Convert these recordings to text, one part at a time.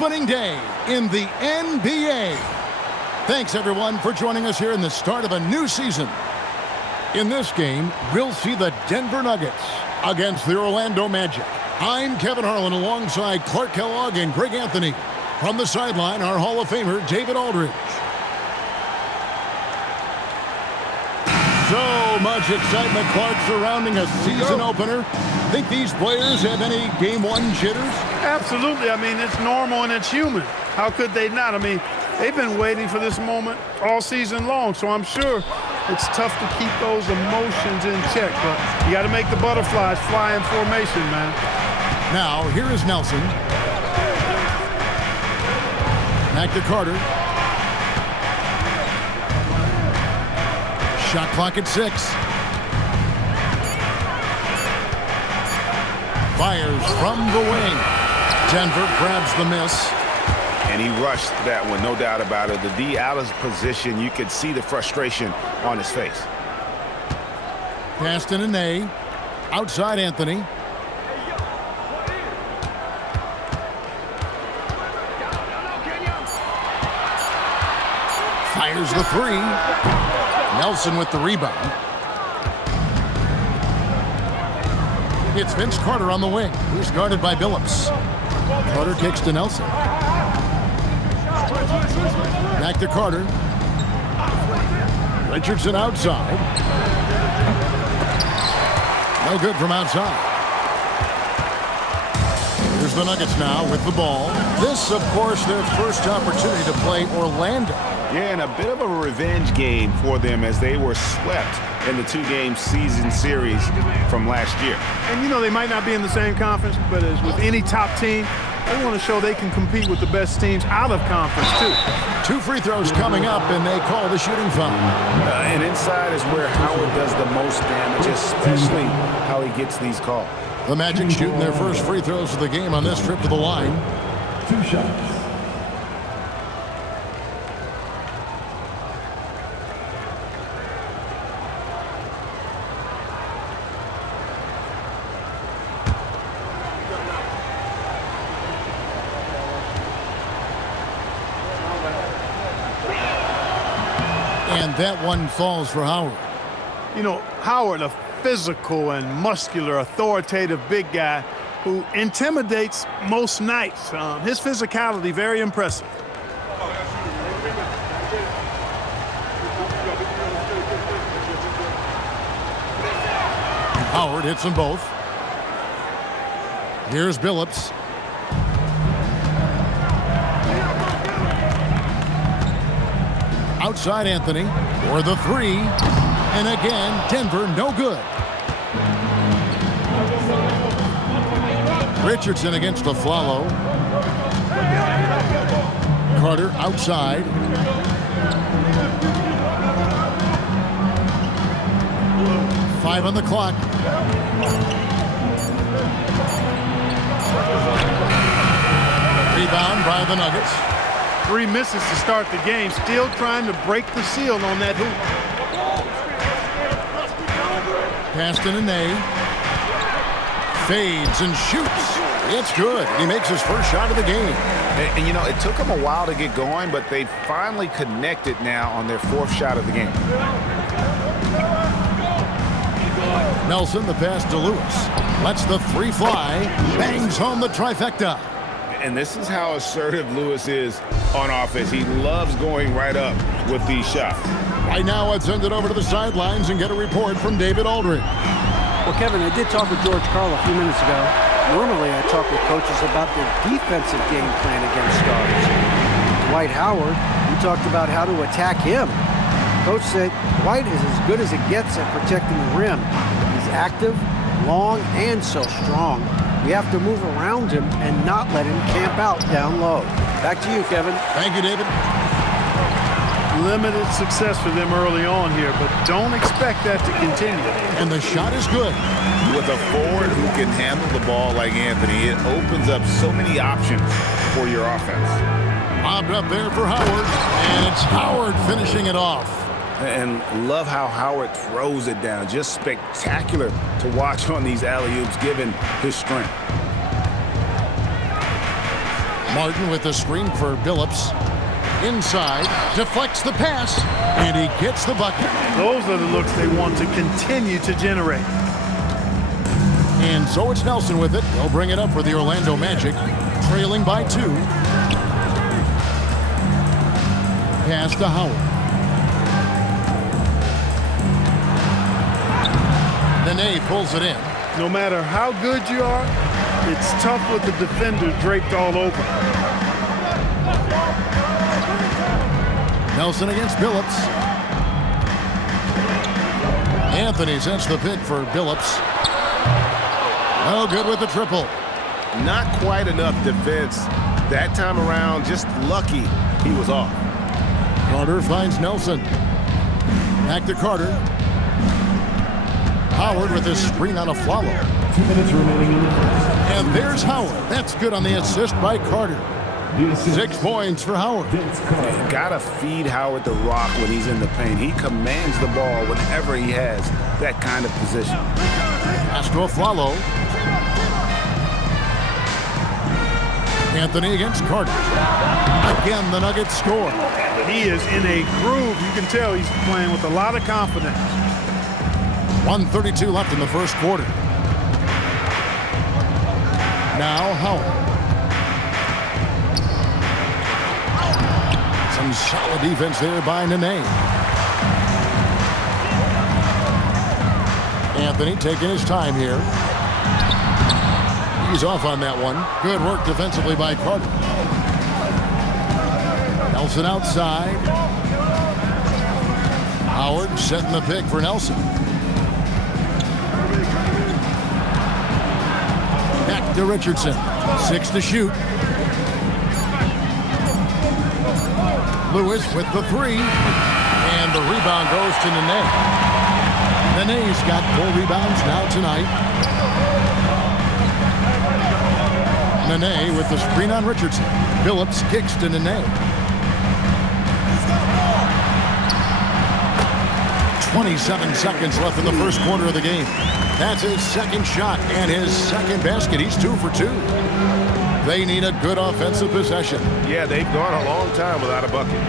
opening day in the NBA. Thanks, everyone, for joining us here in the start of a new season. In this game, we'll see the Denver Nuggets against the Orlando Magic. I'm Kevin Harlan alongside Clark Kellogg and Greg Anthony. From the sideline, our Hall of Famer, David Aldridge. So much excitement, Clark, surrounding a season opener. Think these players have any Game 1 jitters? Absolutely. I mean, it's normal and it's human. How could they not? I mean, they've been waiting for this moment all season long, so I'm sure it's tough to keep those emotions in check. But you got to make the butterflies fly in formation, man. Now, here is Nelson. Back to Carter. Shot clock at 6. Fires from the wing. Denver grabs the miss. And he rushed that one, no doubt about it. The D out of position, you could see the frustration on his face. Passed in an A. Outside Anthony. Fires the 3. Nelson with the rebound. It's Vince Carter on the wing. He's guarded by Billups. Carter kicks to Nelson. Back to Carter. Richardson outside. No good from outside. Here's the Nuggets now with the ball. This, of course, their first opportunity to play Orlando. Yeah, and a bit of a revenge game for them as they were swept in the 2-game season series from last year. And, you know, they might not be in the same conference, but as with any top team, they want to show they can compete with the best teams out of conference, too. 2 free throws coming up, and they call the shooting foul. And inside is where Howard does the most damage, especially how he gets these calls. The Magic shooting their first free throws of the game on this trip to the line. 2 shots. And that one falls for Howard. You know, Howard, a physical and muscular, authoritative big guy who intimidates most nights. His physicality, very impressive. Howard hits them both. Here's Billups. Outside Anthony for the 3. And again, Denver no good. Richardson against the follow. Carter outside. Five on the clock. Rebound by the Nuggets. 3 misses to start the game, still trying to break the seal on that hoop. Passed in an A. Fades and shoots. It's good. He makes his first shot of the game. And you know, it took them a while to get going, but they finally connected now on their 4th shot of the game. Nelson, the pass to Lewis. Lets the 3 fly. Bangs home the trifecta. And this is how assertive Lewis is on offense. He loves going right up with these shots. Right now, let's send it over to the sidelines and get a report from David Aldridge. Well, Kevin, I did talk with George Karl a few minutes ago. Normally, I talk with coaches about their defensive game plan against stars. Dwight Howard, we talked about how to attack him. Coach said Dwight is as good as it gets at protecting the rim. He's active, long, and so strong. We have to move around him and not let him camp out down low. Back to you, Kevin. Thank you, David. Limited success for them early on here, but don't expect that to continue. And the shot is good. With a forward who can handle the ball like Anthony, it opens up so many options for your offense. Lobbed up there for Howard, and it's Howard finishing it off. And love how Howard throws it down. Just spectacular to watch on these alley-oops, given his strength. Martin with the screen for Billups. Inside, deflects the pass, and he gets the bucket. Those are the looks they want to continue to generate. And so it's Nelson with it. They'll bring it up for the Orlando Magic, trailing by 2. Pass to Howard. Nene pulls it in. No matter how good you are, it's tough with the defender draped all over. Nelson against Billups. Anthony sends the pick for Billups. Oh, good with the triple. Not quite enough defense. That time around, just lucky he was off. Carter finds Nelson. Back to Carter. Howard with his screen on a follow. 2 minutes remaining in the first. And there's Howard. That's good on the assist by Carter. 6 points for Howard. Gotta feed Howard the rock when he's in the paint. He commands the ball whenever he has that kind of position. Pass to Afflalo. Anthony against Carter. Again, the Nuggets score. He is in a groove. You can tell he's playing with a lot of confidence. 1:32 left in the first quarter. Now Howard. Some solid defense there by Nene. Anthony taking his time here. He's off on that one. Good work defensively by Carter. Nelson outside. Howard setting the pick for Nelson. Back to Richardson. 6 to shoot. Lewis with the 3. And the rebound goes to Nene. Nene's got 4 rebounds now tonight. Nene with the screen on Richardson. Billups kicks to Nene. 27 seconds left in the first quarter of the game. That's his second shot and his second basket. He's 2 for 2. They need a good offensive possession. Yeah, they've gone a long time without a bucket.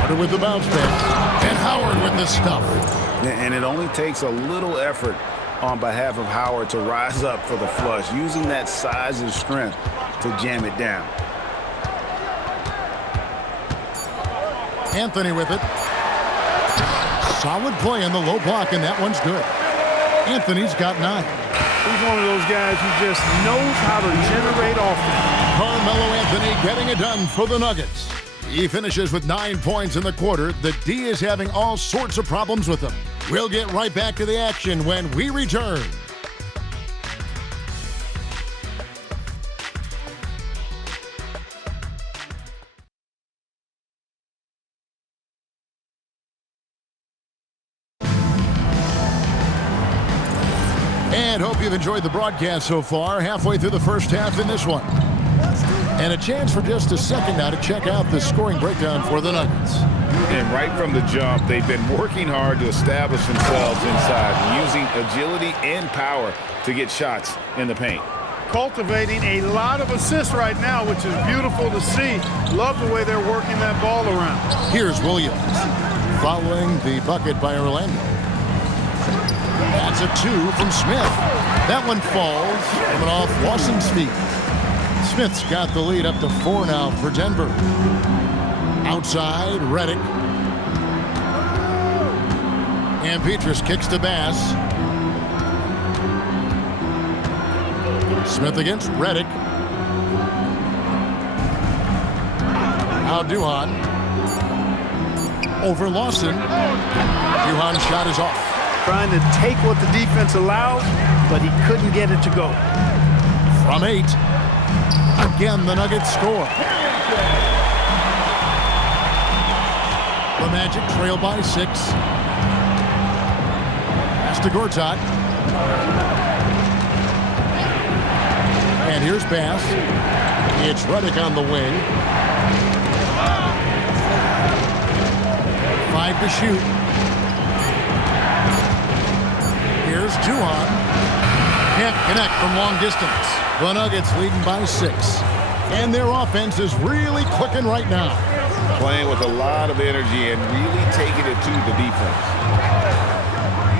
Carter with the bounce pass. And Howard with the stuff. And it only takes a little effort on behalf of Howard to rise up for the flush, using that size and strength to jam it down. Anthony with it. Solid play on the low block, and that one's good. Anthony's got 9. He's one of those guys who just knows how to generate offense. Carmelo Anthony getting it done for the Nuggets. He finishes with 9 points in the quarter. The D is having all sorts of problems with him. We'll get right back to the action when we return. And hope you've enjoyed the broadcast so far. Halfway through the first half in this one. And a chance for just a second now to check out the scoring breakdown for the Nuggets. And right from the jump, they've been working hard to establish themselves inside, using agility and power to get shots in the paint. Cultivating a lot of assists right now, which is beautiful to see. Love the way they're working that ball around. Here's Williams following the bucket by Orlando. That's a 2 from Smith. That one falls, coming off Lawson's feet. Smith's got the lead up to 4 now for Denver. Outside, Redick. And Petrus kicks to Bass. Smith against Redick. Now Duhan. Over Lawson. Duhan's shot is off. Trying to take what the defense allows, but he couldn't get it to go. From 8. Again, the Nuggets score. The Magic trail by 6. Pass to Gortat. And here's Bass. It's Redick on the wing. 5 to shoot. Here's Duhan. Can't connect from long distance. The Nuggets leading by 6. And their offense is really clicking right now. Playing with a lot of energy and really taking it to the defense.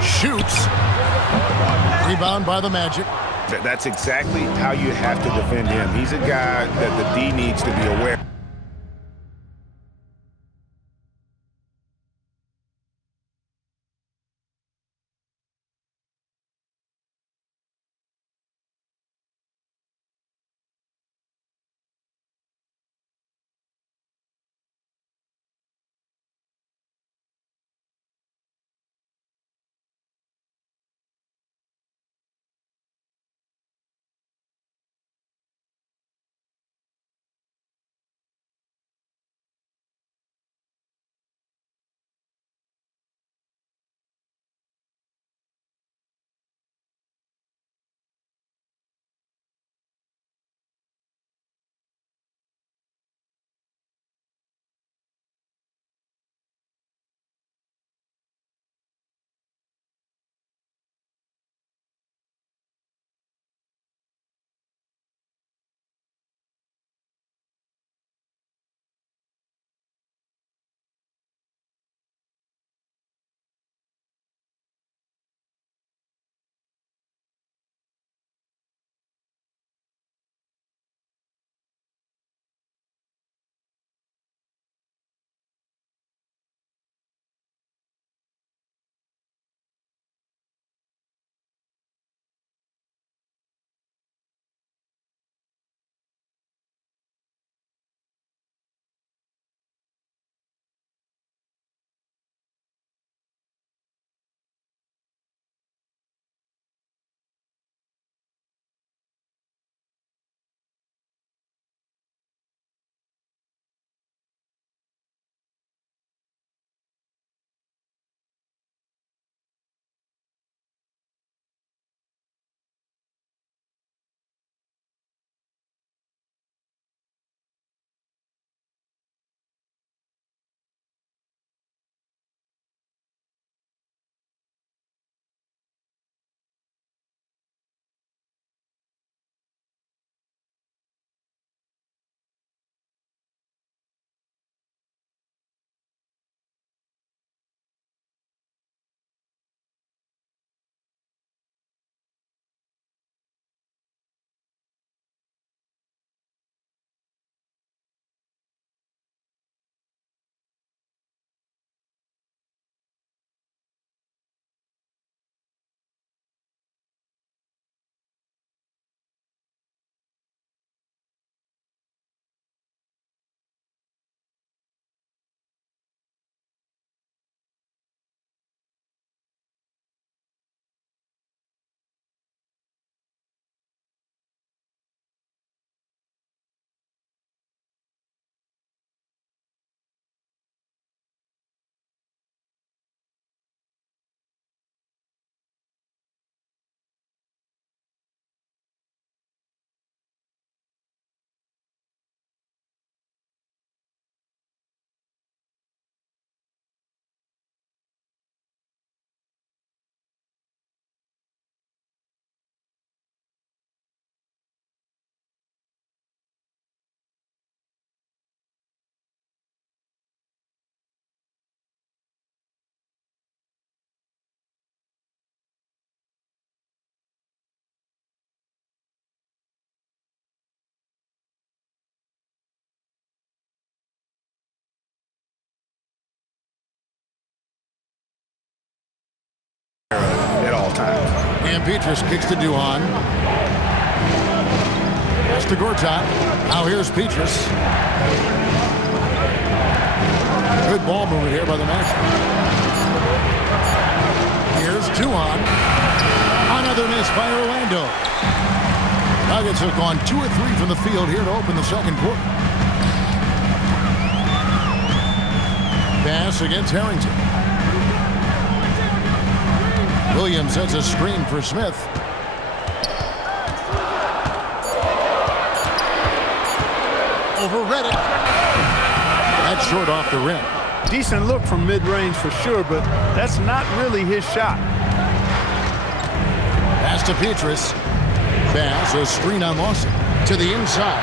Shoots. Rebound by the Magic. That's exactly how you have to defend him. He's a guy that the D needs to be aware. At all times. And Petrus kicks to Duhan. Pass to Gortat. Now here's Petrus. Good ball movement here by the Magic. Here's Duhan. Another miss by Orlando. Nuggets have gone 2 or 3 from the field here to open the second quarter. Pass against Harrington. Williams sets a screen for Smith. Over Redick. That's short off the rim. Decent look from mid-range for sure, but that's not really his shot. Pass to Petrus. Bass, a screen on Lawson to the inside.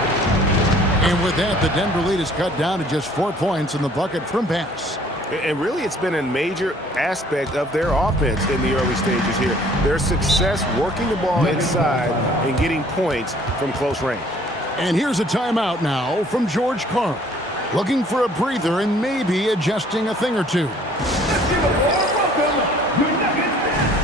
And with that, the Denver lead is cut down to just 4 points in the bucket from Bass. And really, it's been a major aspect of their offense in the early stages here. Their success working the ball inside and getting points from close range. And here's a timeout now from George Karl. Looking for a breather and maybe adjusting a thing or two. Let's give a warm welcome to Nuggets Dynasty.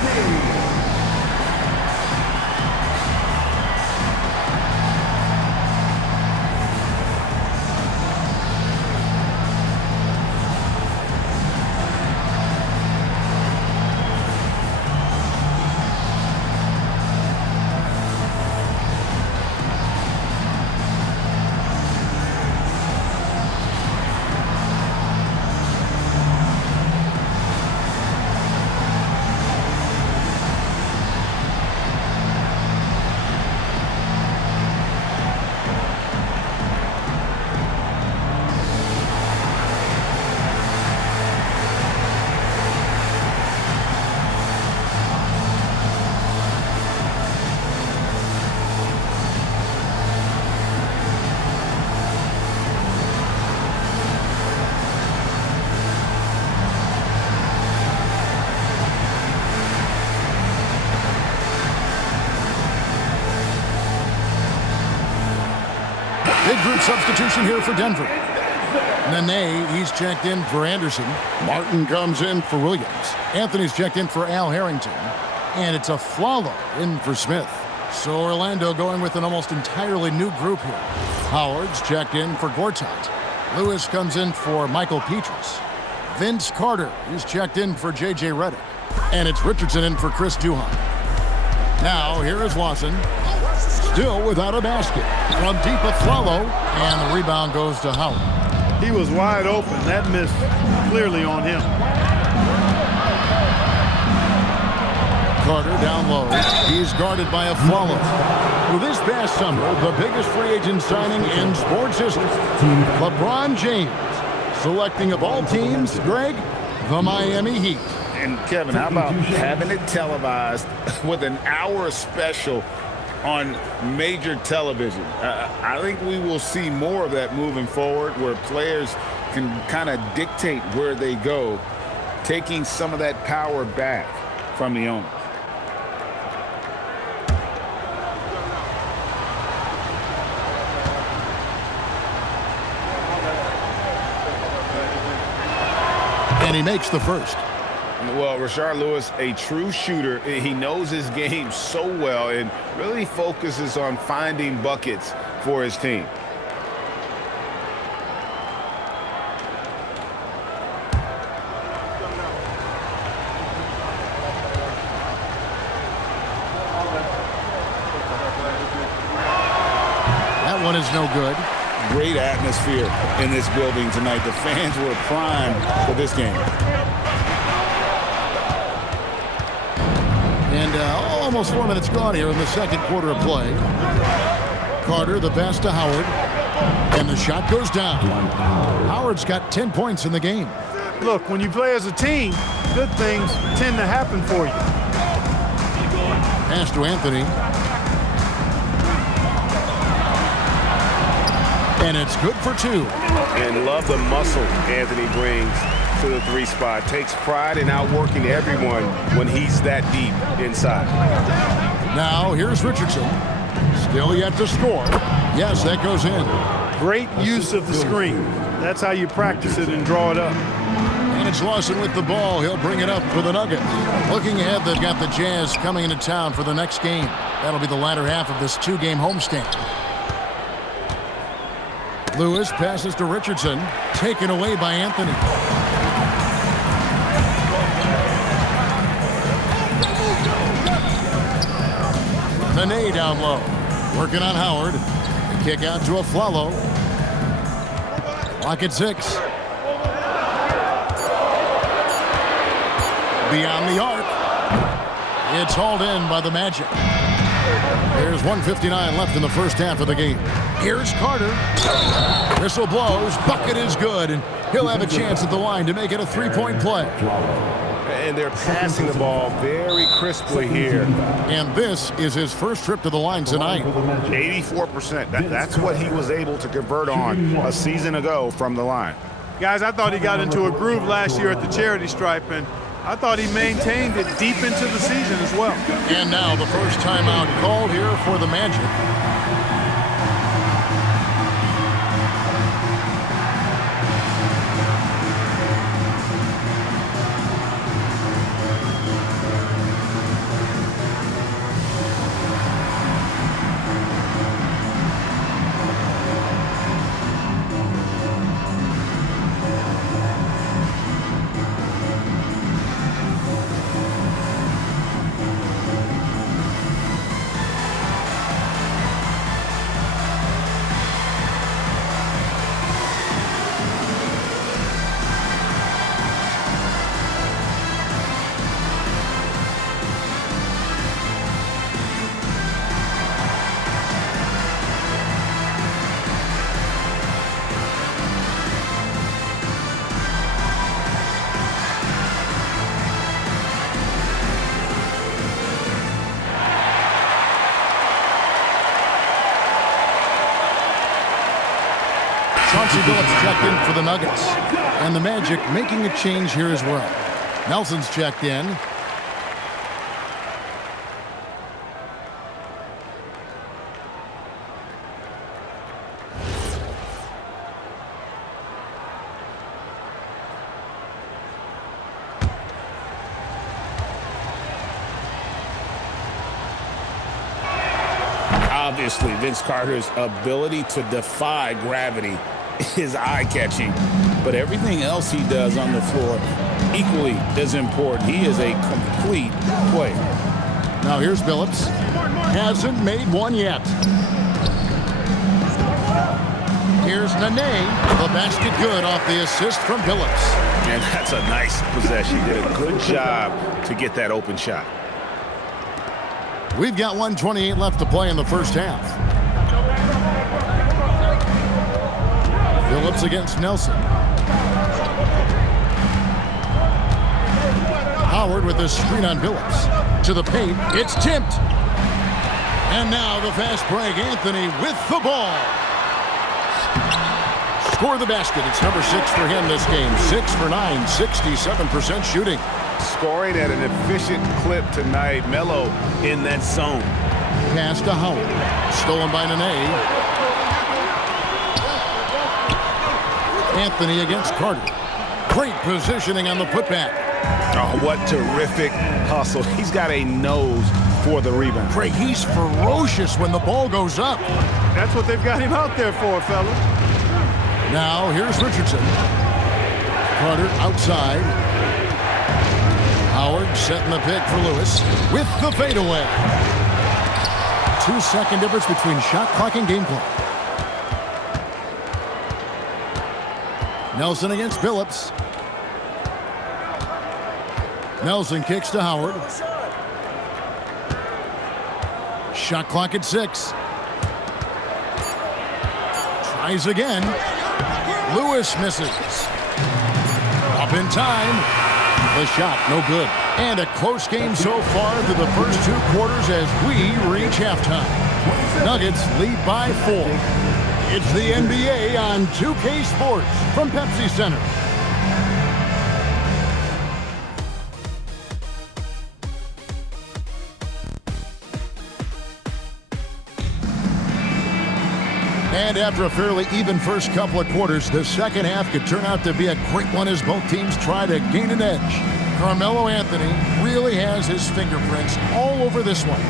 Big group substitution here for Denver. Nene, he's checked in for Anderson. Martin comes in for Williams. Anthony's checked in for Al Harrington. And it's Afflalo in for Smith. So Orlando going with an almost entirely new group here. Howard's checked in for Gortat. Lewis comes in for Michael Petrus. Vince Carter is checked in for J.J. Redick. And it's Richardson in for Chris Duhon. Now, here is Lawson. Still without a basket. From deep Afflalo, and the rebound goes to Howard. He was wide open. That missed clearly on him. Carter down low. He's guarded by Afflalo. Well, this past summer, the biggest free agent signing in sports history, LeBron James, selecting of all teams, Greg, the Miami Heat. And Kevin, how about having it televised with an hour special on major television? I think we will see more of that moving forward, where players can kind of dictate where they go, taking some of that power back from the owner. And he makes the first. Well, Rashard Lewis, a true shooter. He knows his game so well and really focuses on finding buckets for his team. That one is no good. Great atmosphere in this building tonight. The fans were primed for this game. And almost 4 minutes gone here in the second quarter of play. Carter, the pass to Howard. And the shot goes down. Howard's got 10 points in the game. Look, when you play as a team, good things tend to happen for you. Pass to Anthony. And it's good for 2. And love the muscle Anthony brings to the 3 spot. Takes pride in outworking everyone when he's that deep inside. Now here's Richardson. Still yet to score. Yes, that goes in. Great use of the screen. That's how you practice it and draw it up. And it's Lawson with the ball. He'll bring it up for the Nuggets. Looking ahead, they've got the Jazz coming into town for the next game. That'll be the latter half of this 2-game homestand. Lewis passes to Richardson. Taken away by Anthony. Nene down low. Working on Howard. The kick out to Afflalo. Clock at 6. Beyond the arc. It's hauled in by the Magic. There's 1:59 left in the first half of the game. Here's Carter. Whistle blows. Bucket is good, and he'll have a chance at the line to make it a 3-point play. and they're passing the ball very crisply here. And this is his first trip to the line tonight. 84%. That's what he was able to convert on a season ago from the line. Guys, I thought he got into a groove last year at the charity stripe, and I thought he maintained it deep into the season as well. And now the first timeout called here for the Magic. Chauncey Billups checked in for the Nuggets. And the Magic making a change here as well. Nelson's checked in. Obviously, Vince Carter's ability to defy gravity is eye-catching, but everything else he does on the floor equally as important. He is a complete player. Now here's Billups. Hasn't made one yet. Here's Nene. The basket good off the assist from Billups. And that's a nice possession. He did a good job to get that open shot. We've got 1:28 left to play in the first half. Billups against Nelson. Howard with a screen on Billups. To the paint. It's tipped. And now the fast break. Anthony with the ball. Score the basket. It's number 6 for him this game. 6 for 9. 67% shooting. Scoring at an efficient clip tonight. Melo in that zone. Pass to Howard. Stolen by Nene. Anthony against Carter. Great positioning on the putback. Oh, what terrific hustle. He's got a nose for the rebound. Craig, he's ferocious when the ball goes up. That's what they've got him out there for, fellas. Now, here's Richardson. Carter outside. Howard setting the pick for Lewis with the fadeaway. 2-second difference between shot clock and game clock. Nelson against Billups. Nelson kicks to Howard. Shot clock at 6. Tries again. Lewis misses. Up in time. The shot, no good. And a close game so far through the first 2 quarters as we reach halftime. Nuggets lead by 4. It's the NBA on 2K Sports from Pepsi Center. And after a fairly even first couple of quarters, the second half could turn out to be a great one as both teams try to gain an edge. Carmelo Anthony really has his fingerprints all over this one.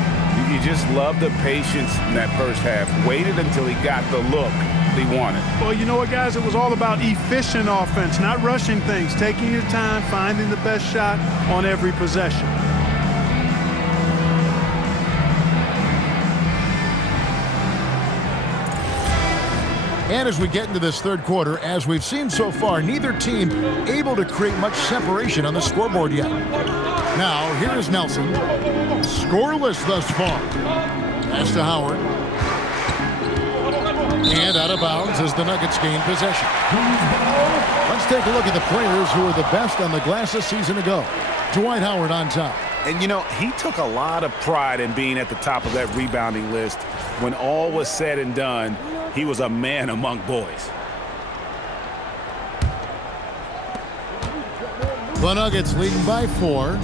You just love the patience in that first half. Waited until he got the look he wanted. Well, you know what, guys? It was all about efficient offense, not rushing things, taking your time, finding the best shot on every possession. And as we get into this third quarter, as we've seen so far, neither team able to create much separation on the scoreboard yet. Now, here is Nelson. Scoreless thus far. Pass to Howard. And out of bounds as the Nuggets gain possession. Let's take a look at the players who were the best on the glass a season ago. Dwight Howard on top. And, you know, he took a lot of pride in being at the top of that rebounding list. When all was said and done, he was a man among boys. The Nuggets leading by 4.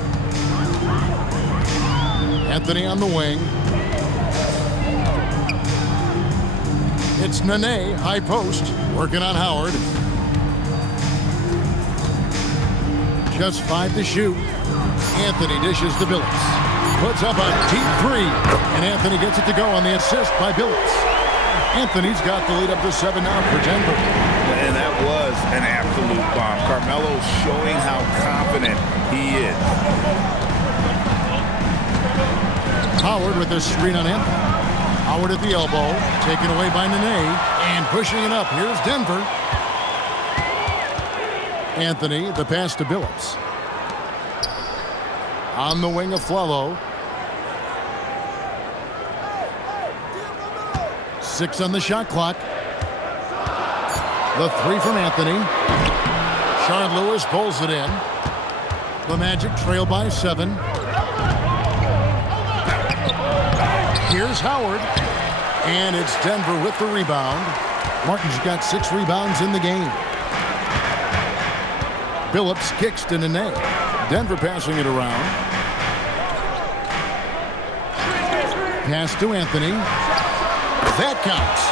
Anthony on the wing. It's Nene, high post, working on Howard. Just 5 to shoot. Anthony dishes to Billups. Puts up a deep 3. And Anthony gets it to go on the assist by Billups. Anthony's got the lead up to 7 now for Denver. And that was an absolute bomb. Carmelo showing how confident he is. Howard with the screen on Anthony. Howard at the elbow, taken away by Nene, and pushing it up. Here's Denver. Anthony, the pass to Billups. On the wing of Flello. 6 on the shot clock. The 3 from Anthony. Sean Lewis pulls it in. The Magic trail by 7. Here's Howard. And it's Denver with the rebound. Martin's got 6 rebounds in the game. Billups kicks to Nene. Denver passing it around. Pass to Anthony. That counts.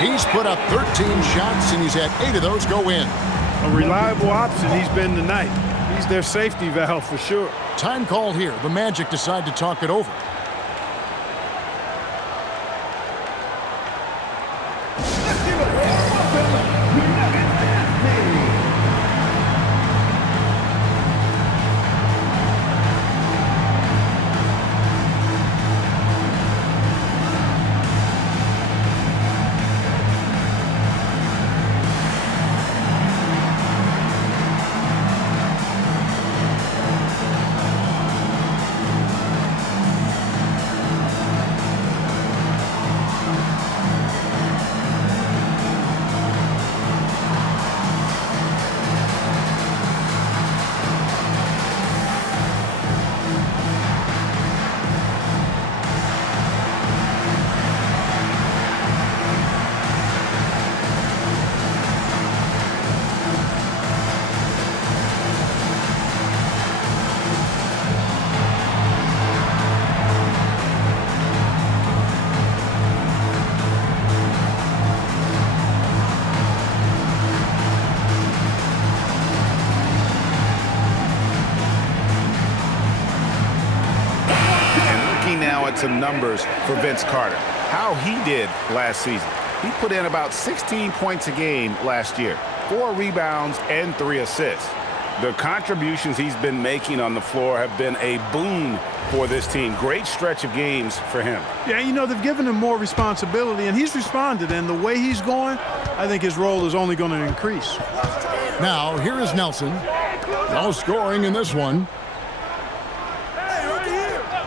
He's put up 13 shots, and he's had 8 of those go in. A reliable option he's been tonight. He's their safety valve for sure. Time called here. The Magic decide to talk it over. Now at some numbers for Vince Carter. How he did last season. He put in about 16 points a game last year, 4 rebounds and 3 assists. The contributions he's been making on the floor have been a boon for this team. Great stretch of games for him. Yeah, you know, they've given him more responsibility, and he's responded. And the way he's going, I think his role is only going to increase. Now, here is Nelson. No scoring in this one.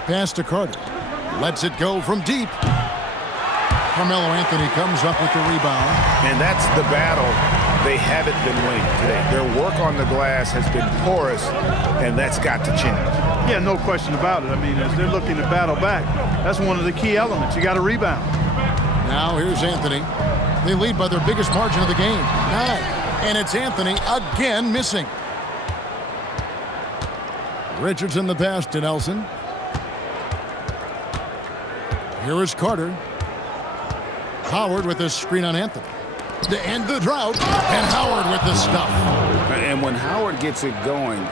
Pass to Carter. Lets it go from deep. Carmelo Anthony comes up with the rebound. And that's the battle they haven't been winning today. Their work on the glass has been porous, and that's got to change. Yeah, no question about it. I mean, as they're looking to battle back, that's one of the key elements. You got to rebound. Now here's Anthony. They lead by their biggest margin of the game, 9. And it's Anthony again missing. Richardson the pass to Nelson. Here is Carter. Howard with the screen on Anthony. To end the drought, and Howard with the stuff. And when Howard gets it going,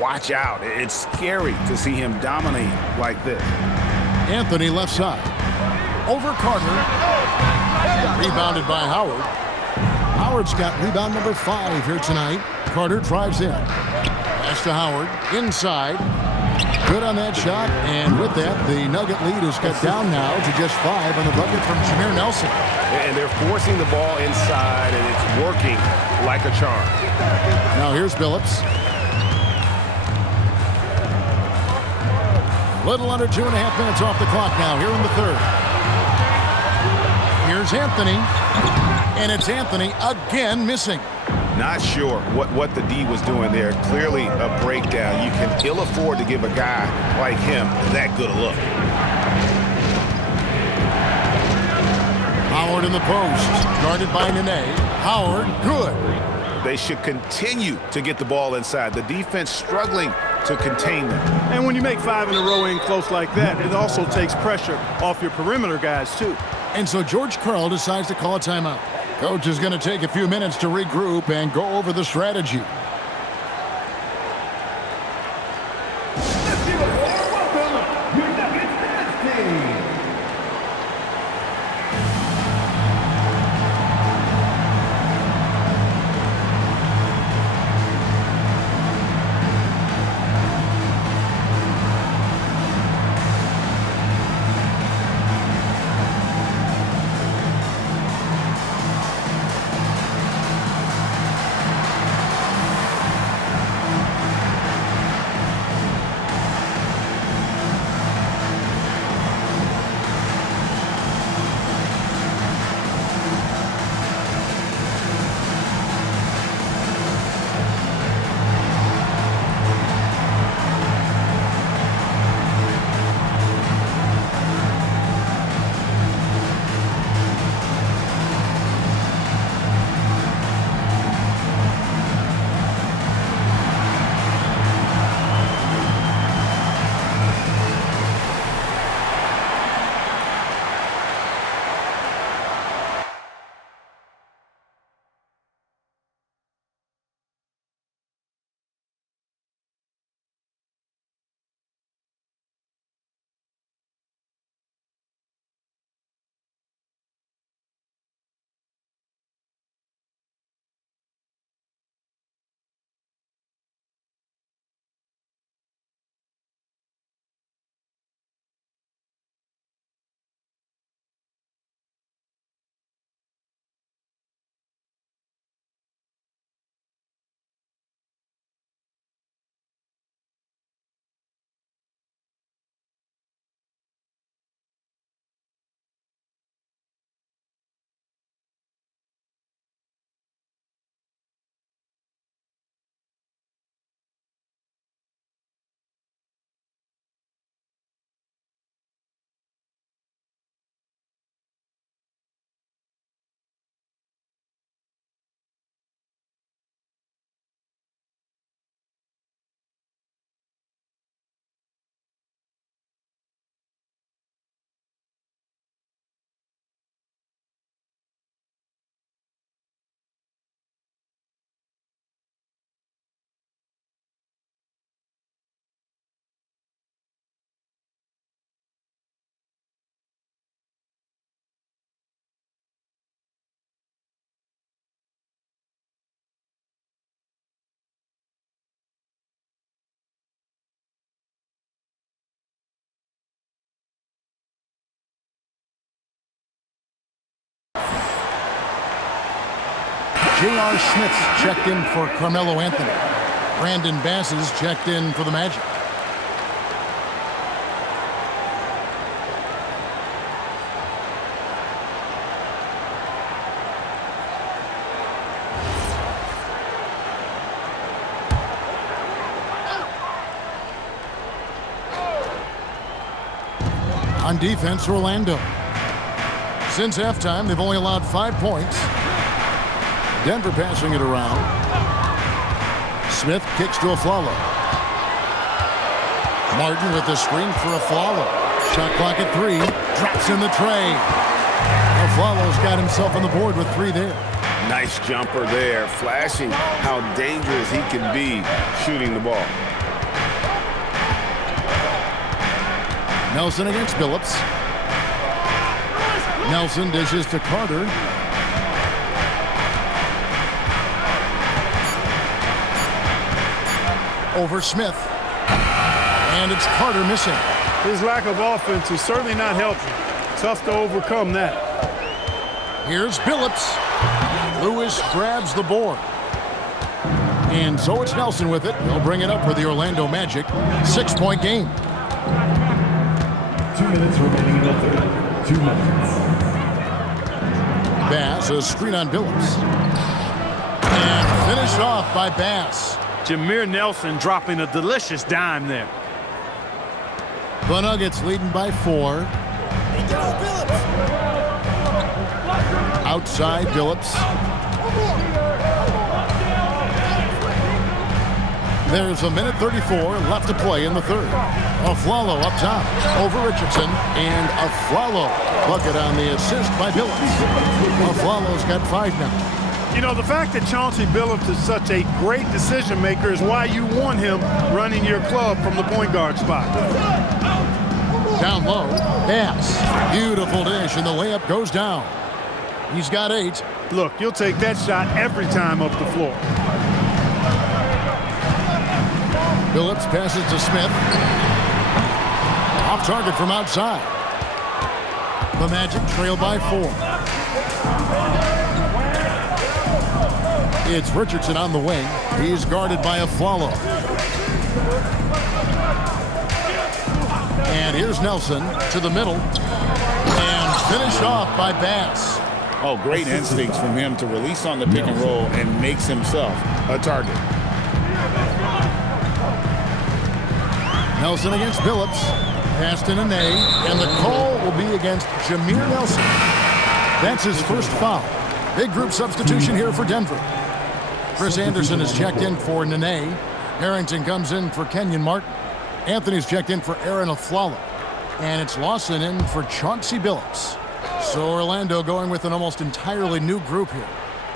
watch out. It's scary to see him dominate like this. Anthony left side. Over Carter. Rebounded by Howard. Howard's got rebound number 5 here tonight. Carter drives in. Pass to Howard. Inside. Good on that shot, and with that, the Nugget lead is cut down now to just 5 on the bucket from Jameer Nelson. And they're forcing the ball inside, and it's working like a charm. Now here's Billups. Little under 2.5 minutes off the clock now here in the third. Here's Anthony, and it's Anthony again missing. Not sure what the D was doing there. Clearly a breakdown. You can ill afford to give a guy like him that good a look. Howard in the post, guarded by Nene. Howard, good. They should continue to get the ball inside. The defense struggling to contain them. And when you make 5 in a row in close like that, it also takes pressure off your perimeter guys, too. And so George Karl decides to call a timeout. Coach is going to take a few minutes to regroup and go over the strategy. Let's give a warm welcome, your Nuggets dance team. J.R. Smith's checked in for Carmelo Anthony. Brandon Bass is checked in for the Magic. On defense, Orlando. Since halftime, they've only allowed 5 points. Denver passing it around. Smith kicks to Afflalo. Martin with the screen for Afflalo. Shot clock at 3. Drops in the tray. Afflalo's got himself on the board with 3 there. Nice jumper there, flashing how dangerous he can be shooting the ball. Nelson against Billups. Nelson dishes to Carter. Over Smith. And it's Carter missing. His lack of offense is certainly not helping. Tough to overcome that. Here's Billups. Lewis grabs the board. And so it's Nelson with it. He'll bring it up for the Orlando Magic. 6-point game. 2 minutes remaining in the third. 2 minutes. Bass, a screen on Billups. And finished off by Bass. Jameer Nelson dropping a delicious dime there. The Nuggets leading by 4. Outside Billups. There's a minute 34 left to play in the third. Afflalo up top over Richardson, and Afflalo bucket on the assist by Billups. Afflalo's got 5 now. You know, the fact that Chauncey Billups is such a great decision maker is why you want him running your club from the point guard spot. Down low, Bass. Beautiful dish, and the layup goes down. He's got 8. Look, you'll take that shot every time up the floor. Billups passes to Smith. Off target from outside. The Magic trail by 4. It's Richardson on the wing. He's guarded by Afflalo. And here's Nelson to the middle. And finished off by Bass. Oh, great instincts from him to release on the pick and roll and makes himself a target. Nelson against Billups. Passed to Nene. And the call will be against Jameer Nelson. That's his first foul. Big group substitution here for Denver. Chris Anderson is checked in for Nene. Harrington comes in for Kenyon Martin. Anthony's checked in for Aaron Afflalo. And it's Lawson in for Chauncey Billups. So Orlando going with an almost entirely new group here.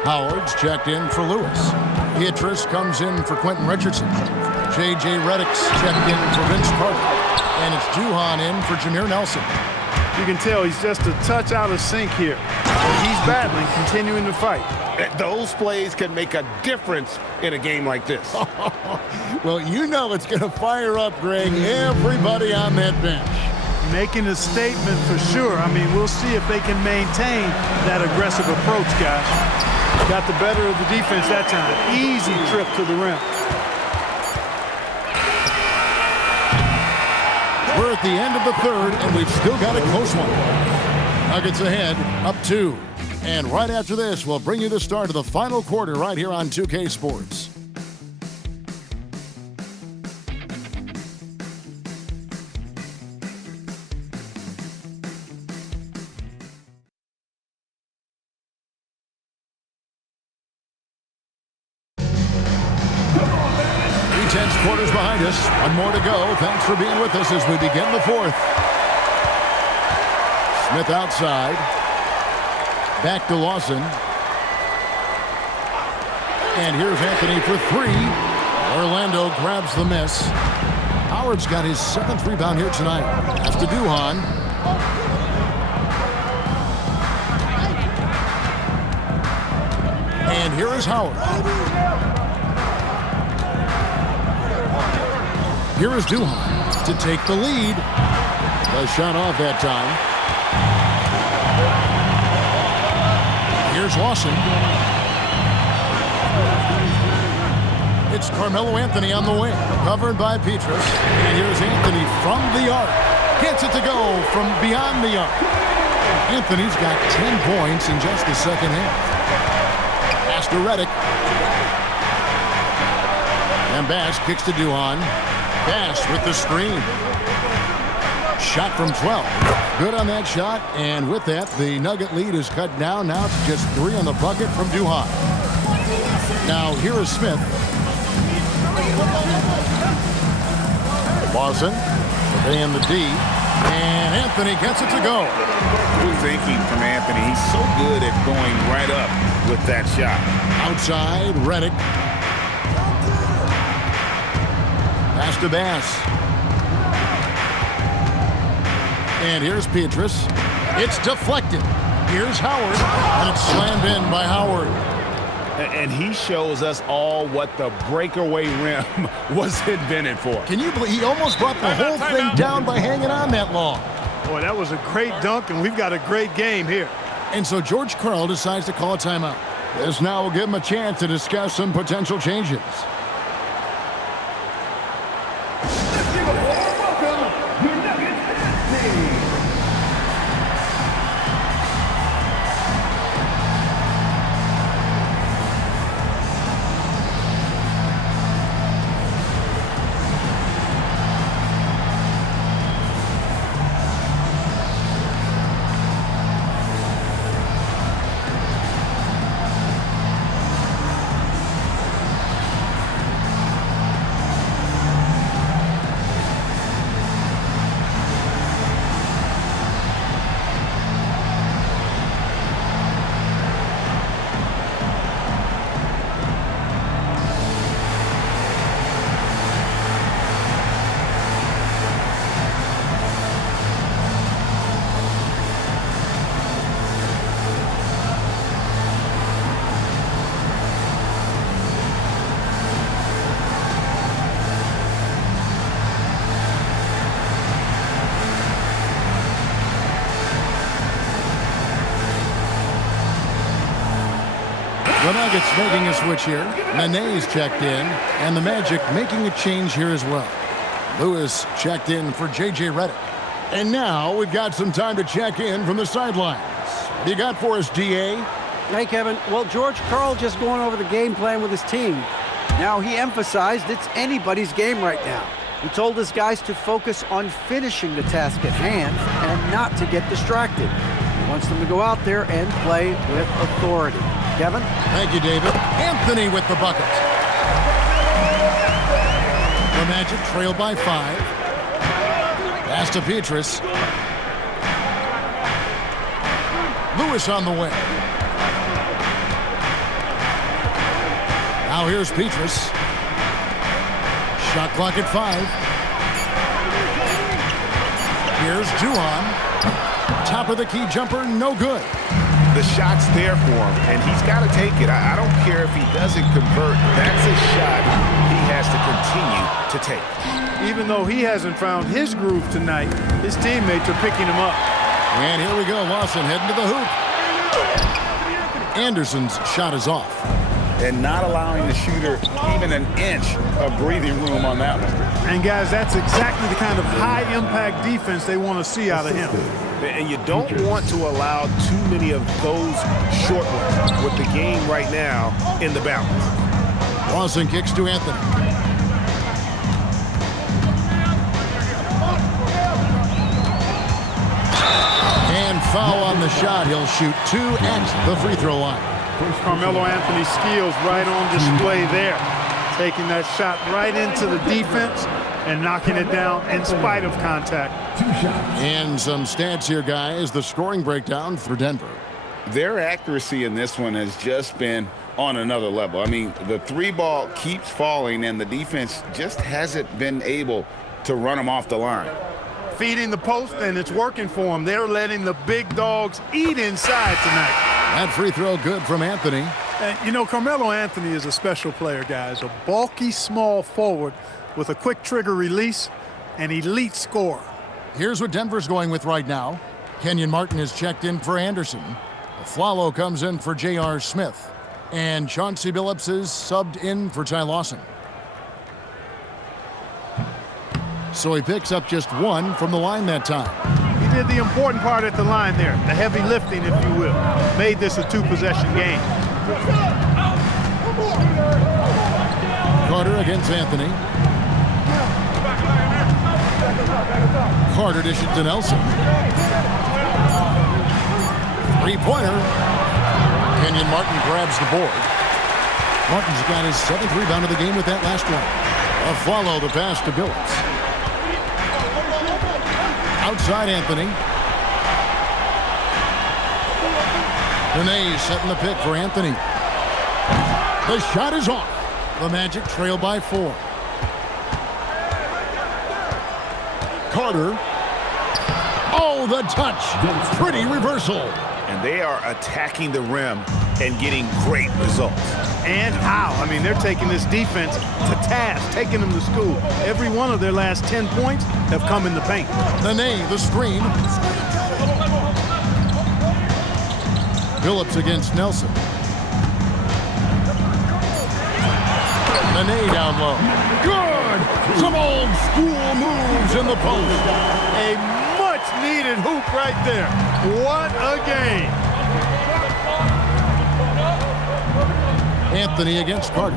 Howard's checked in for Lewis. Beatrice comes in for Quentin Richardson. J.J. Redick's checked in for Vince Carter. And it's Duhon in for Jameer Nelson. You can tell he's just a touch out of sync here. He's battling, continuing to fight. Those plays can make a difference in a game like this. Well, you know it's going to fire up, Greg, everybody on that bench. Making a statement for sure. I mean, we'll see if they can maintain that aggressive approach, guys. Got the better of the defense that time. Easy trip to the rim. We're at the end of the third, and we've still got a close one. Nuggets ahead, up 2. And right after this, we'll bring you the start of the final quarter right here on 2K Sports. Tense quarters behind us. One more to go. Thanks for being with us as we begin the fourth. Smith outside. Back to Lawson. And here's Anthony for 3. Orlando grabs the miss. Howard's got his 7th rebound here tonight. Pass to Duhon. And here is Howard. Here is Duhon to take the lead. The shot off that time. Here's Lawson. It's Carmelo Anthony on the wing, covered by Petrus. And here's Anthony from the arc. Gets it to go from beyond the arc. Anthony's got 10 points in just the second half. Pass to Redick. And Bass kicks to Duhon. Bass with the screen. Shot from 12. Good on that shot, and with that, the Nugget lead is cut down. Now it's just 3 on the bucket from Duhon. Now here is Smith. Lawson surveying the D, and Anthony gets it to go. Good thinking from Anthony. He's so good at going right up with that shot. Outside, Redick. Pass to Bass. And here's Petrus. It's deflected. Here's Howard, and it's slammed in by Howard. And he shows us all what the breakaway rim was invented for. Can you believe he almost brought the whole thing down by hanging on that long? Boy, that was a great dunk, and we've got a great game here. And so George Karl decides to call a timeout. This now will give him a chance to discuss some potential changes. The Nuggets making a switch here. Nene's checked in, and the Magic making a change here as well. Lewis checked in for J.J. Redick. And now we've got some time to check in from the sidelines. What you got for us, D.A.? Hey, Kevin. Well, George Karl just going over the game plan with his team. Now, he emphasized it's anybody's game right now. He told his guys to focus on finishing the task at hand and not to get distracted. He wants them to go out there and play with authority. Kevin? Thank you, David. Anthony with the bucket. The Magic trail by 5. Pass to Petrus. Lewis on the way. Now here's Petrus. Shot clock at 5. Here's Duhon. Top of the key jumper, no good. The shot's there for him, and he's got to take it. I don't care if he doesn't convert. That's a shot he has to continue to take. Even though he hasn't found his groove tonight, his teammates are picking him up. And here we go, Lawson heading to the hoop. Anderson's shot is off. And not allowing the shooter even an inch of breathing room on that one. And, guys, that's exactly the kind of high-impact defense they want to see out of him. And you don't want to allow too many of those short ones with the game right now in the balance. Lawson kicks to Anthony. And foul on the shot. He'll shoot 2 at the free throw line. Carmelo Anthony's skills right on display there. Taking that shot right into the defense and knocking it down in spite of contact. And some stats here, guys. The scoring breakdown for Denver. Their accuracy in this one has just been on another level. I mean, the 3-ball keeps falling, and the defense just hasn't been able to run them off the line. Feeding the post, and it's working for them. They're letting the big dogs eat inside tonight. That free throw good from Anthony. And, you know, Carmelo Anthony is a special player, guys. A bulky, small forward with a quick trigger release, an elite scorer. Here's what Denver's going with right now. Kenyon Martin is checked in for Anderson. Flalo comes in for J.R. Smith. And Chauncey Billups is subbed in for Ty Lawson. So he picks up just 1 from the line that time. He did the important part at the line there, the heavy lifting, if you will. Made this a 2-possession game. Carter against Anthony. Carter dishes to Nelson. 3-pointer. Kenyon Martin grabs the board. Martin's got his 7th rebound of the game with that last one. A follow the pass to Billups. Outside Anthony. Nene setting the pick for Anthony. The shot is off. The Magic trail by 4. Carter. Oh, the touch. Pretty reversal. And they are attacking the rim and getting great results. And how? I mean, they're taking this defense to task, taking them to school. Every one of their last 10 points have come in the paint. Nene, the screen. Billups against Nelson. Nene down low. Good! Some old school moves in the post. A much-needed hoop right there. What a game. Anthony against Carter.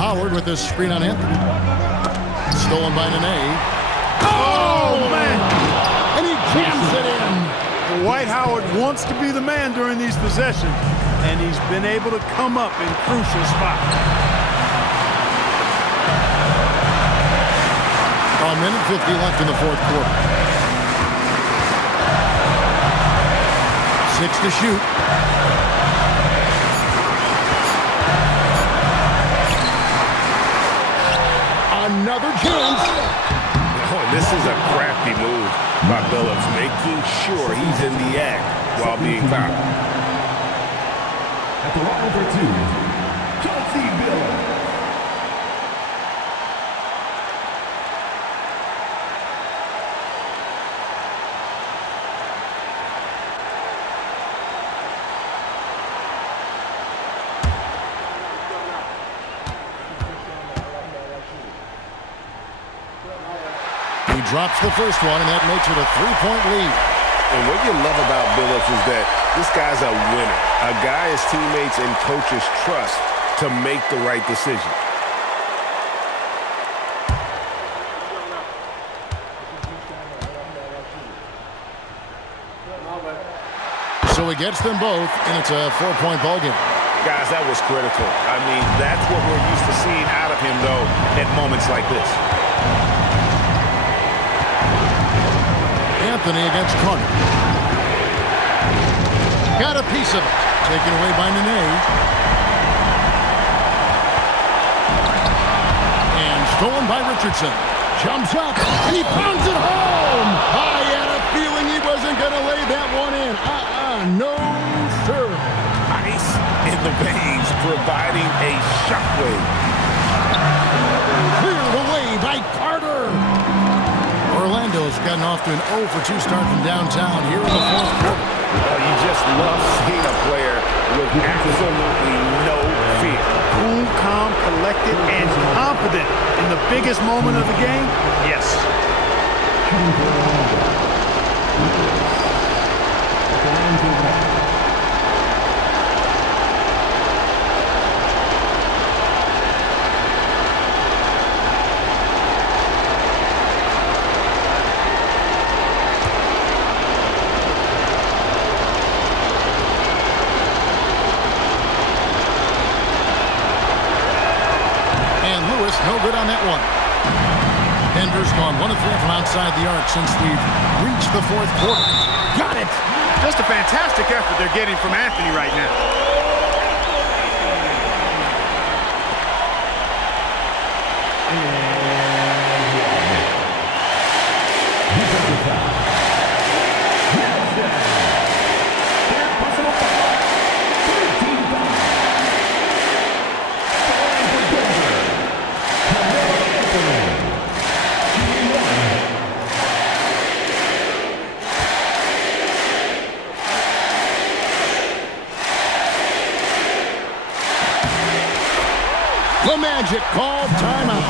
Howard with this screen on Anthony. Stolen by Nene. Oh, man. And he jams it in. Dwight Howard wants to be the man during these possessions, and he's been able to come up in crucial spots. A minute 50 left in the fourth quarter. 6 to shoot. Another chance. Oh, this is a crafty move by Billups, making sure he's in the act while being fouled. At the line for two, Chauncey Billups. He drops the first one, and that makes it a 3-point lead. And what you love about Billups is that this guy's a winner, a guy his teammates and coaches trust to make the right decision. So he gets them both, and it's a 4-point ball game. Guys, that was critical. I mean, that's what we're used to seeing out of him, though, at moments like this. Anthony against Carter. Got a piece of it. Taken away by Nene. And stolen by Richardson. Jumps up, and he pounds it home. I had a feeling he wasn't going to lay that one in. No, sir. Ice in the veins, providing a shockwave. Cleared away by Carter. Orlando's gotten off to an 0-for-2 start from downtown here in the fourth quarter. You just love seeing a player with absolutely no fear. Cool, calm, collected, and confident in the biggest moment of the game? Yes. No good on that one. Denver's gone 1 of 3 from outside the arc since we've reached the fourth quarter. Got it! Just a fantastic effort they're getting from Anthony right now. The Magic called timeout.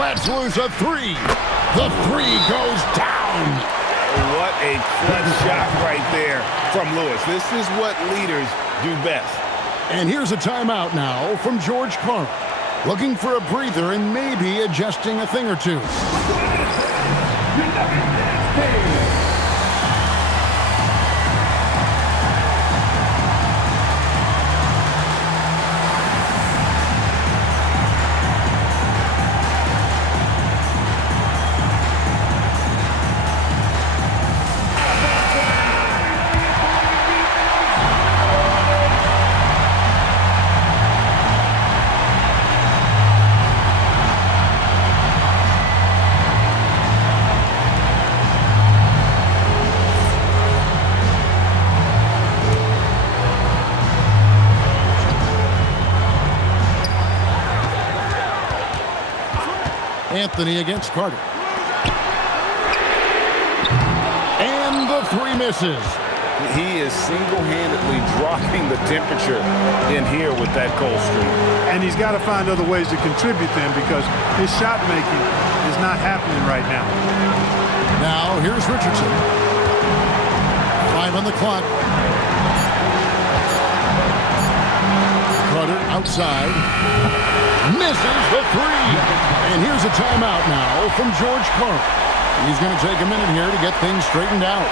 lets loose a three. The three goes down. What a clutch shot right there from Lewis. This is what leaders do best. And here's a timeout now from George Karl. Looking for a breather and maybe adjusting a thing or two. Anthony against Carter. And the three misses. He is single-handedly dropping the temperature in here with that cold streak. And he's got to find other ways to contribute then because his shot making is not happening right now. Now here's Richardson. 5 on the clock. Carter outside. Misses the three. And here's a timeout now from George Karl. He's going to take a minute here to get things straightened out.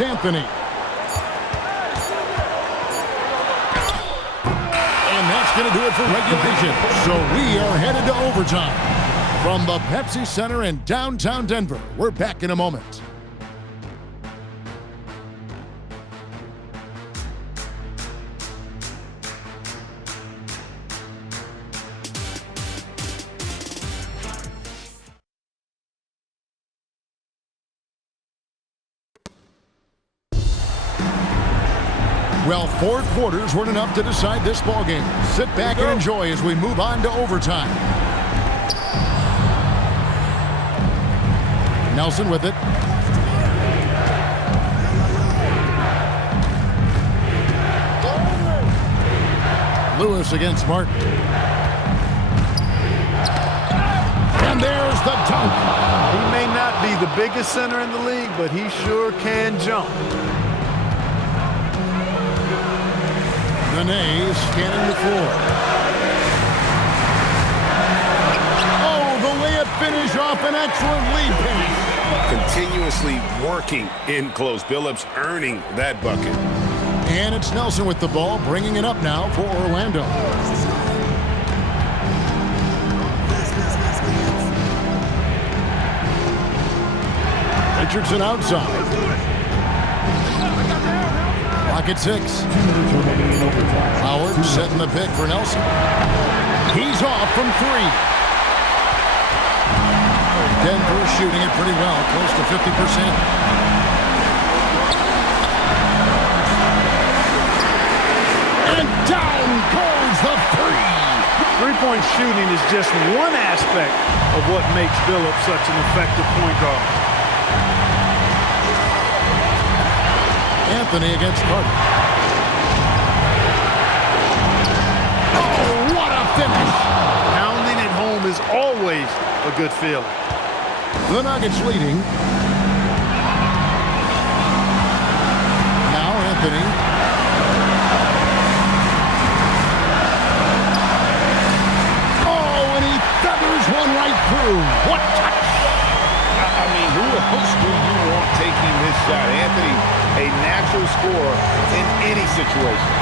Anthony. And that's going to do it for regulation. So we are headed to overtime. From the Pepsi Center in downtown Denver, we're back in a moment. Well, 4 quarters weren't enough to decide this ballgame. Sit back and enjoy as we move on to overtime. Nelson with it. Lewis against Martin. And there's the dunk. He may not be the biggest center in the league, but he sure can jump. Nene scanning the floor. Oh, the layup finish off an excellent lead pass. Continuously working in close. Billups earning that bucket. And it's Nelson with the ball, bringing it up now for Orlando. Richardson outside. Clock at 6. Howard setting the pick for Nelson. He's off from 3. Denver shooting it pretty well, close to 50%. three-point shooting is just one aspect of what makes Billups such an effective point guard. Anthony against Carter. Oh, what a finish! Pounding at home is always a good feeling. The Nuggets leading. Now Anthony. Oh, and he feathers one right through. What touch! I mean, who else do you want taking this shot? Anthony, a natural scorer in any situation.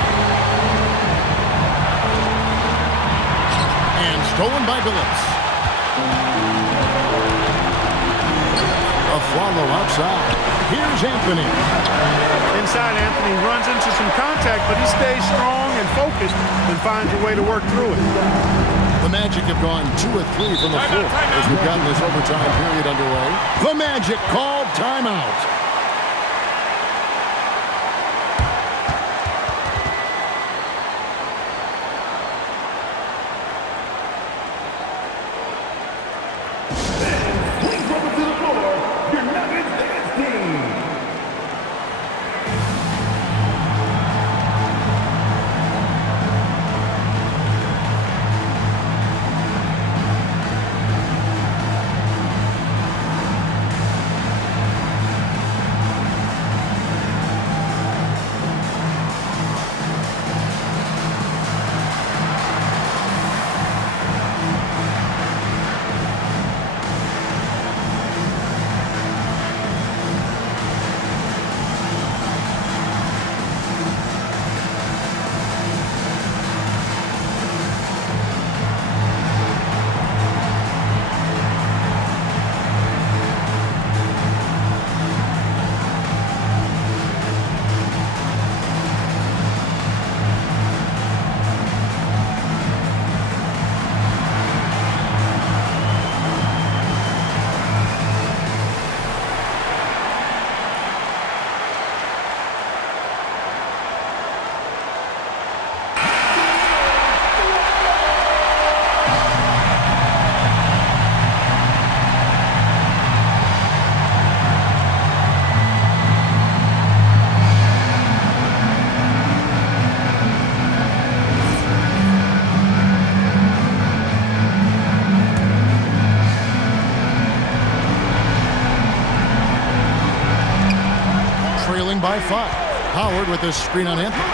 And stolen by Billups. A follow outside. Here's Anthony. Inside, Anthony runs into some contact, but he stays strong and focused and finds a way to work through it. The Magic have gone 2 of 3 from the floor as we've gotten this overtime period underway. The Magic called timeout. Please welcome to the floor, your Nuggets dance team. Trailing by 5. Howard with this screen on Anthony.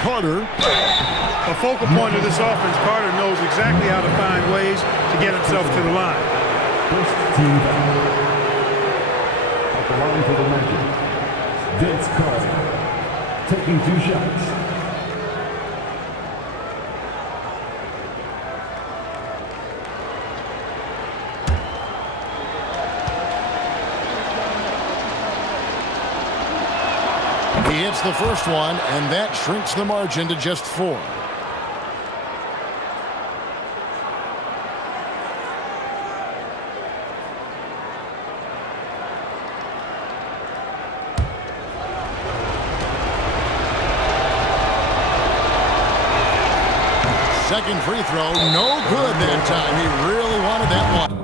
Carter. A focal point of this offense, Carter knows exactly how to find ways to get himself to the line. First team foul. At the line for the Magic, Vince Carter, taking 2 shots. He hits the first one, and that shrinks the margin to just 4. Second free throw, no good that time. He really wanted that one.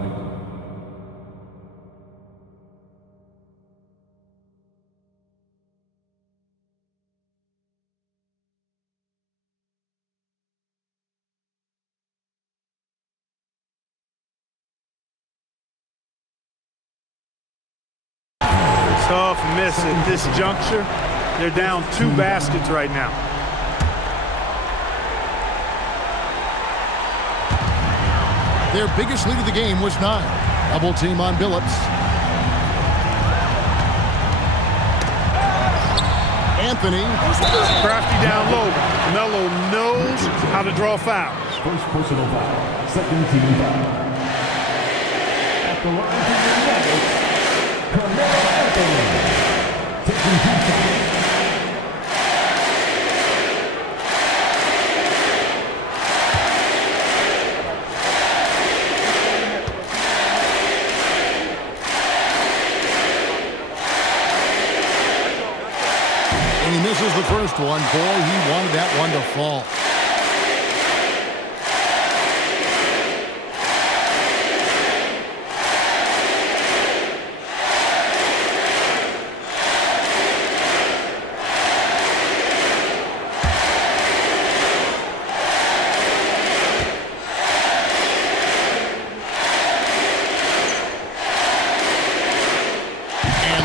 Tough miss at this juncture. They're down 2 baskets right now. Their biggest lead of the game was 9. Double team on Billups. Anthony. Crafty down low. Melo knows how to draw fouls. First personal foul, second team foul. At the line for the Nuggets, Carmelo Anthony, taking 2 shots. And he misses the first one. Boy, he wanted that one to fall.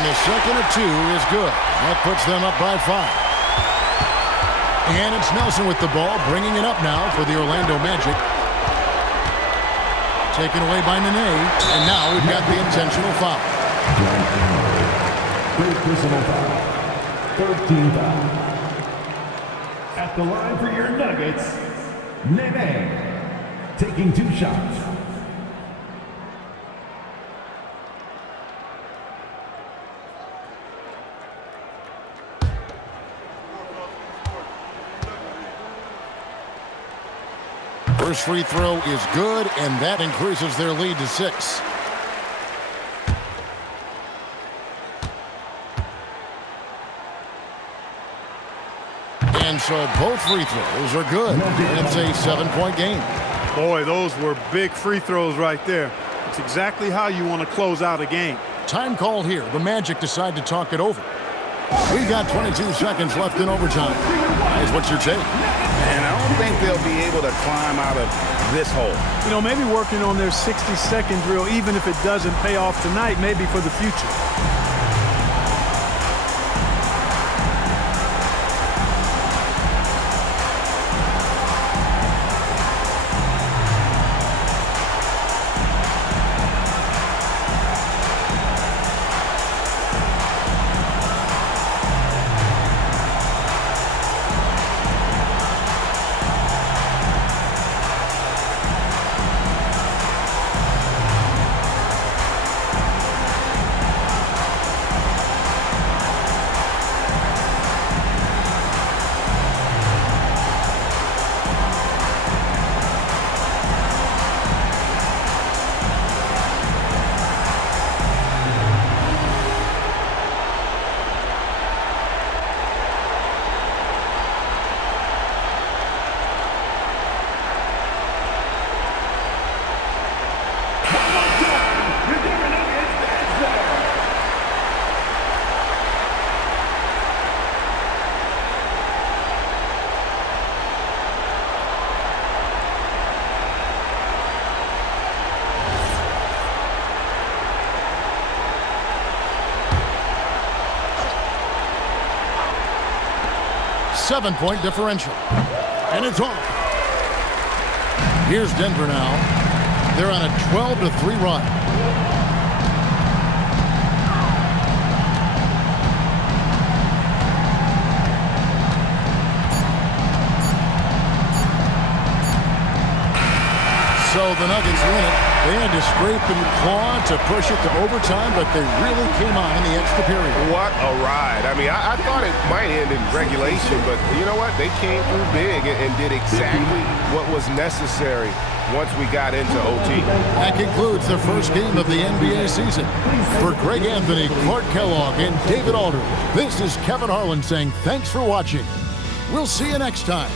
the second of two is good. That puts them up by 5. And it's Nelson with the ball, bringing it up now for the Orlando Magic. Taken away by Nene, and now we've got the intentional foul. Third personal foul. 13 foul. At the line for your Nuggets, Nene, taking 2 shots. First free throw is good, and that increases their lead to 6. And so both free throws are good. And it's a 7-point game. Boy, those were big free throws right there. It's exactly how you want to close out a game. Time called here. The Magic decide to talk it over. We got 22 seconds left in overtime. Guys, what's your take? And I don't think they'll be able to climb out of this hole. You know, maybe working on their 60-second drill, even if it doesn't pay off tonight, maybe for the future. Seven-point differential. And it's off. Here's Denver now. They're on a 12-3 run. So the Nuggets win it. They had to scrape and claw to push it to overtime, but they really came on in the extra period. What a ride. I mean, I thought it might end in regulation, but you know what? They came through big and did exactly what was necessary once we got into OT. That concludes the first game of the NBA season. For Greg Anthony, Clark Kellogg, and David Aldridge, this is Kevin Harlan saying thanks for watching. We'll see you next time.